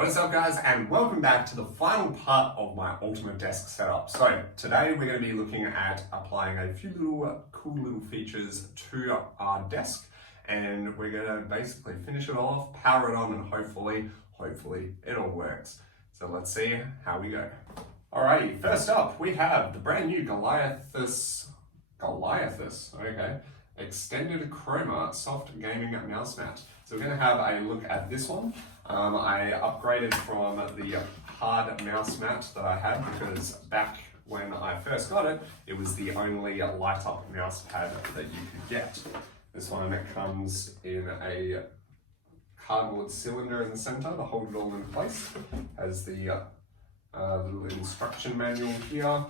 What is up, guys, and welcome back to the final part of my ultimate desk setup. So today we're going to be looking at applying a few cool little features to our desk, and we're going to basically finish it off, power it on, and hopefully it all works. So let's see how we go. Alrighty, first up we have the brand new Goliathus, Extended Chroma Soft Gaming Mouse Mat. So we're going to have a look at this one. I upgraded from the hard mouse mat that I had because back when I first got it, it was the only light up mouse pad that you could get. This one comes in a cardboard cylinder in the center to hold it all in place. Has the little instruction manual here,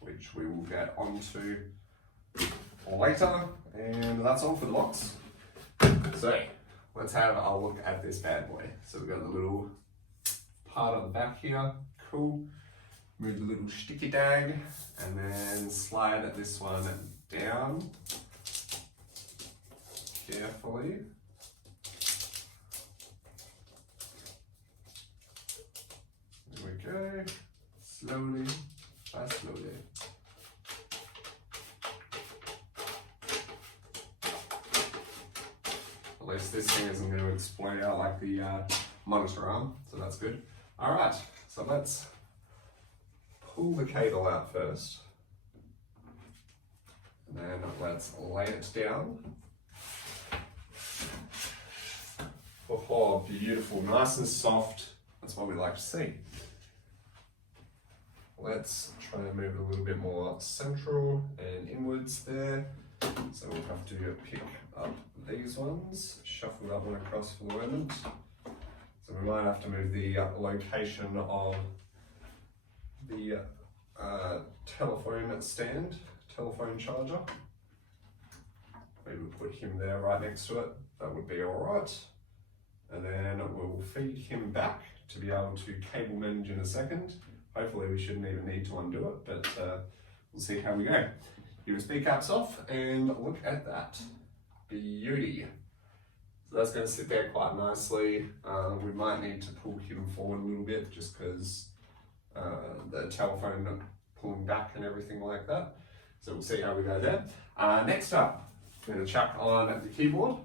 which we will get onto later, and that's all for the box. So let's have a look at this bad boy. So we've got the little part on the back here, cool. Move the little sticky tag and then slide this one down carefully. There we go, slowly, slowly. At least this thing isn't going to explode out like the monitor arm, so that's good. Alright, so let's pull the cable out first. And then let's lay it down. Oh, beautiful, nice and soft. That's what we like to see. Let's try and move it a little bit more central and inwards there. So we'll have to pick up these ones, shuffle that one across for the moment. So we might have to move the location of the telephone stand, telephone charger. Maybe we'll put him there right next to it. That would be alright. And then we'll feed him back to be able to cable manage in a second. Hopefully we shouldn't even need to undo it, but we'll see how we go. USB caps off, and look at that beauty. So that's going to sit there quite nicely. We might need to pull him forward a little bit just because the telephone pulling back and everything like that. So we'll see how we go there. Next up, I'm going to chuck on the keyboard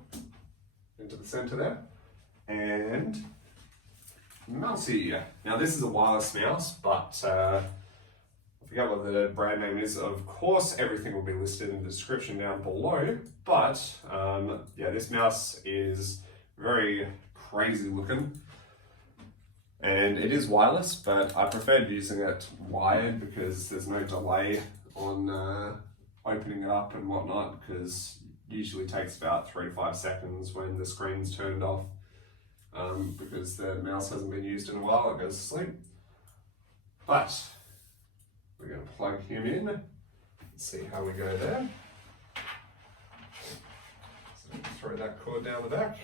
into the center there, and mousey. Now this is a wireless mouse, but I forget what the brand name is. Of course, everything will be listed in the description down below, but yeah, this mouse is very crazy looking, and it is wireless, but I preferred using it wired because there's no delay on opening it up and whatnot, because it usually takes about 3 to 5 seconds when the screen's turned off, because the mouse hasn't been used in a while, it goes to sleep. But we're going to plug him in and see how we go there. So throw that cord down the back.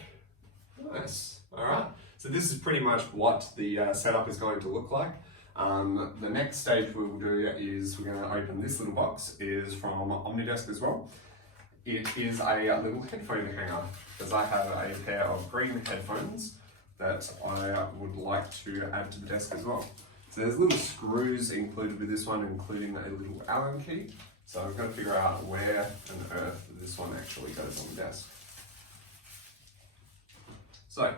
Nice. Alright, so this is pretty much what the setup is going to look like. The next stage we will do is we're going to open this little box. It is from Omnidesk as well. It is a little headphone hanger, because I have a pair of green headphones that I would like to add to the desk as well. So there's little screws included with this one, including a little Allen key. So I've got to figure out where on earth this one actually goes on the desk. So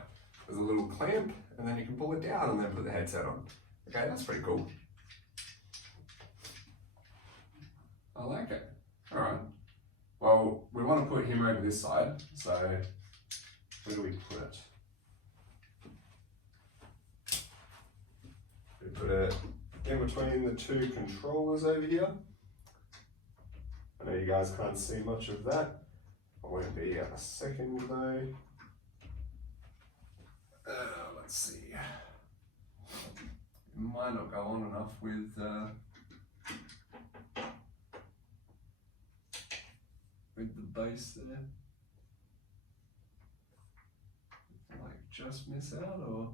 there's a little clamp, and then you can pull it down and then put the headset on. Okay, that's pretty cool. I like it. All right. Well, we want to put him over this side, so where do we put it? We put it in between the two controllers over here. I know you guys can't see much of that. It won't be a second though. Let's see. It might not go on enough with the base there. Like just miss out, or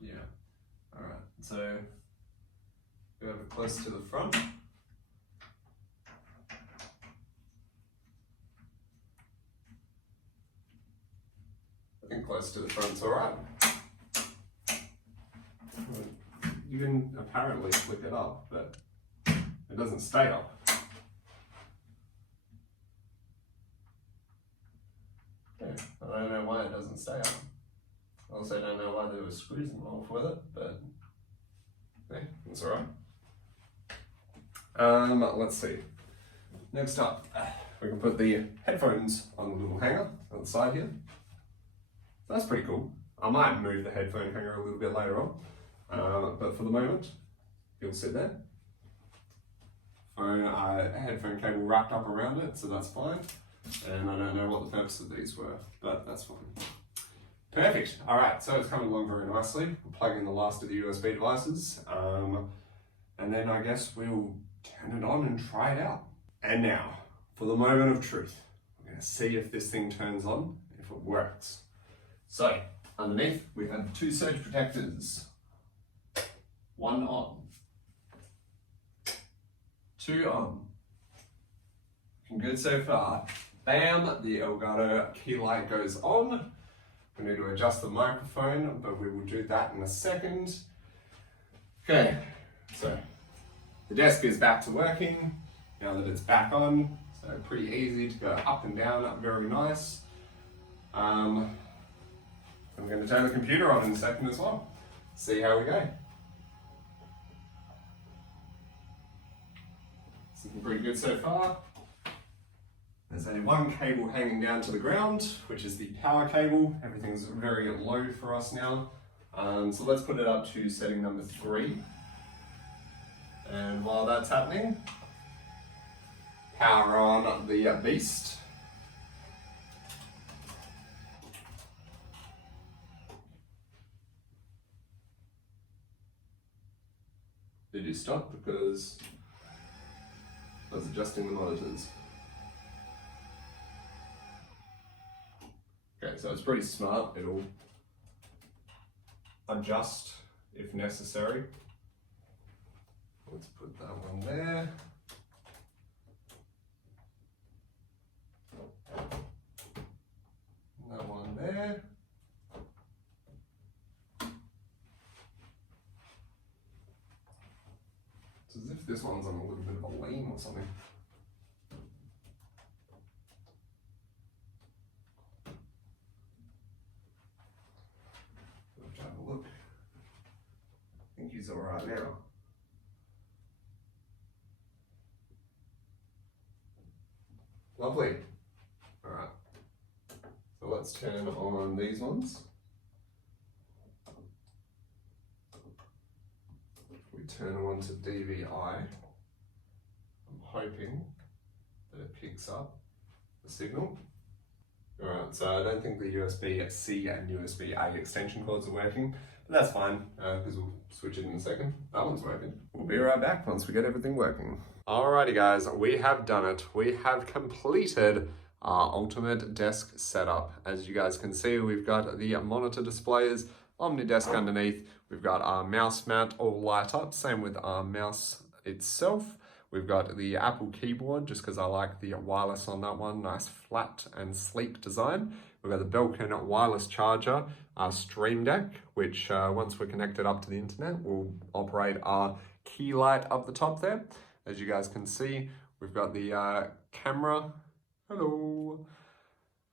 yeah. All right, so go a bit close to the front. I think close to the front's all right. you can apparently flick it up, but it doesn't stay up. Okay, I don't know why it doesn't stay up. I also don't know why there were screws involved with it, but okay, that's alright. Let's see. Next up, we can put the headphones on the little hanger on the side here. So that's pretty cool. I might move the headphone hanger a little bit later on, but for the moment, it'll sit there. Headphone cable wrapped up around it, so that's fine. And I don't know what the purpose of these were, but that's fine. Perfect. All right, so it's coming along very nicely. We'll plug in the last of the USB devices, and then I guess we'll turn it on and try it out. And now, for the moment of truth. I'm going to see if this thing turns on, if it works. So, underneath we have 2 surge protectors. 1 on. 2 on. Looking good so far. Bam, the Elgato key light goes on. We need to adjust the microphone, but we will do that in a second. Okay, so the desk is back to working now that it's back on. So pretty easy to go up and down, very nice. I'm going to turn the computer on in a second as well. See how we go. It's looking pretty good so far. There's only 1 cable hanging down to the ground, which is the power cable. Everything's very low for us now. So let's put it up to setting number 3. And while that's happening, power on the Beast. Did you stop because I was adjusting the monitors? Okay, so it's pretty smart. It'll adjust if necessary. Let's put that one there. That one there. It's as if this one's on a little bit of a lean or something. Let's have a look. I think he's alright now. Lovely. Alright. So let's turn on these ones. If we turn on to DVI, I'm hoping that it picks up the signal. Alright, so I don't think the USB-C and USB-A extension cords are working, but that's fine, because we'll switch it in a second. That one's working. We'll be right back once we get everything working. Alrighty guys, we have done it. We have completed our ultimate desk setup. As you guys can see, we've got the monitor displays, OmniDesk underneath. We've got our mouse mat all light up, same with our mouse itself. We've got the Apple keyboard, just because I like the wireless on that one. Nice flat and sleek design. We've got the Belkin wireless charger, our Stream Deck, which once we're connected up to the internet, will operate our key light up the top there. As you guys can see, we've got the camera. Hello.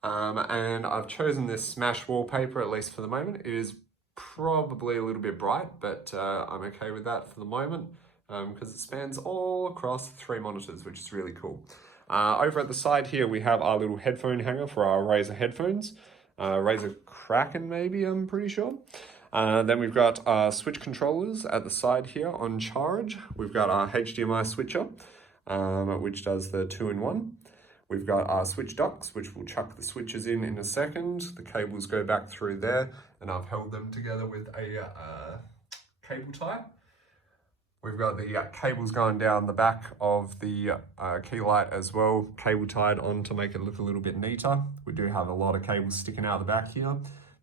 And I've chosen this Smash wallpaper, at least for the moment. It is probably a little bit bright, but I'm okay with that for the moment because it spans all across 3 monitors, which is really cool. Over at the side here, we have our little headphone hanger for our Razer headphones. Razer Kraken maybe, I'm pretty sure. Then we've got our switch controllers at the side here on charge. We've got our HDMI switcher, which does the 2-in-1. We've got our switch docks, which we'll chuck the switches in a second. The cables go back through there, and I've held them together with a cable tie. We've got the cables going down the back of the key light as well, cable tied on to make it look a little bit neater. We do have a lot of cables sticking out the back here.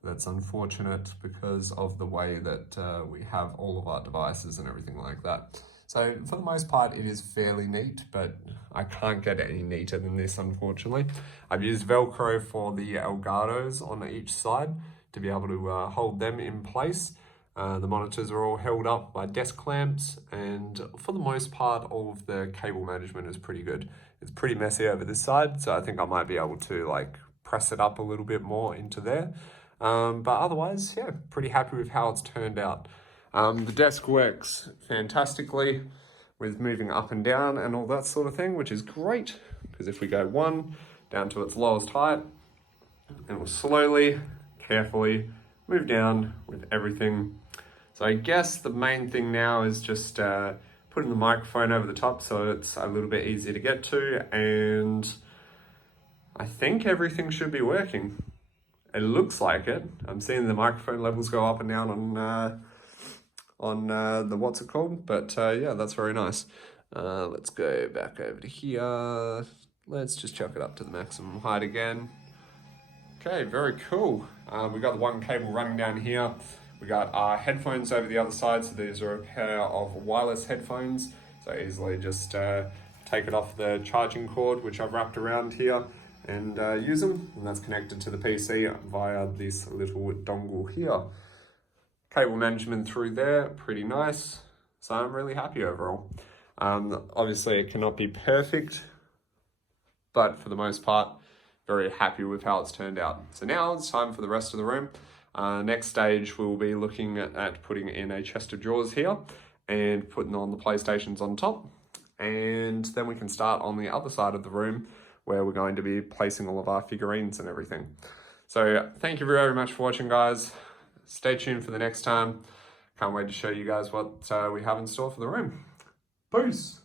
That's unfortunate because of the way that we have all of our devices and everything like that. So for the most part, it is fairly neat, but I can't get any neater than this, unfortunately. I've used Velcro for the Elgatos on each side to be able to hold them in place. The monitors are all held up by desk clamps, and for the most part, all of the cable management is pretty good. It's pretty messy over this side, so I think I might be able to like press it up a little bit more into there. But otherwise, yeah, pretty happy with how it's turned out. The desk works fantastically with moving up and down and all that sort of thing, which is great, because if we go one down to its lowest height, and we'll slowly, carefully move down with everything. So I guess the main thing now is just putting the microphone over the top so it's a little bit easier to get to, and I think everything should be working. It looks like it. I'm seeing the microphone levels go up and down on the what's it called, but yeah, that's very nice. Let's go back over to here. Let's just chuck it up to the maximum height again. Okay, very cool. We got the one cable running down here. We got our headphones over the other side, so these are a pair of wireless headphones. So easily just take it off the charging cord, which I've wrapped around here, and use them. And that's connected to the PC via this little dongle here. Cable management through there, pretty nice. So I'm really happy overall. Obviously it cannot be perfect, but for the most part, very happy with how it's turned out. So now it's time for the rest of the room. Next stage, we'll be looking at putting in a chest of drawers here and putting on the PlayStations on top. And then we can start on the other side of the room where we're going to be placing all of our figurines and everything. So thank you very much for watching, guys. Stay tuned for the next time. Can't wait to show you guys what we have in store for the room. Peace.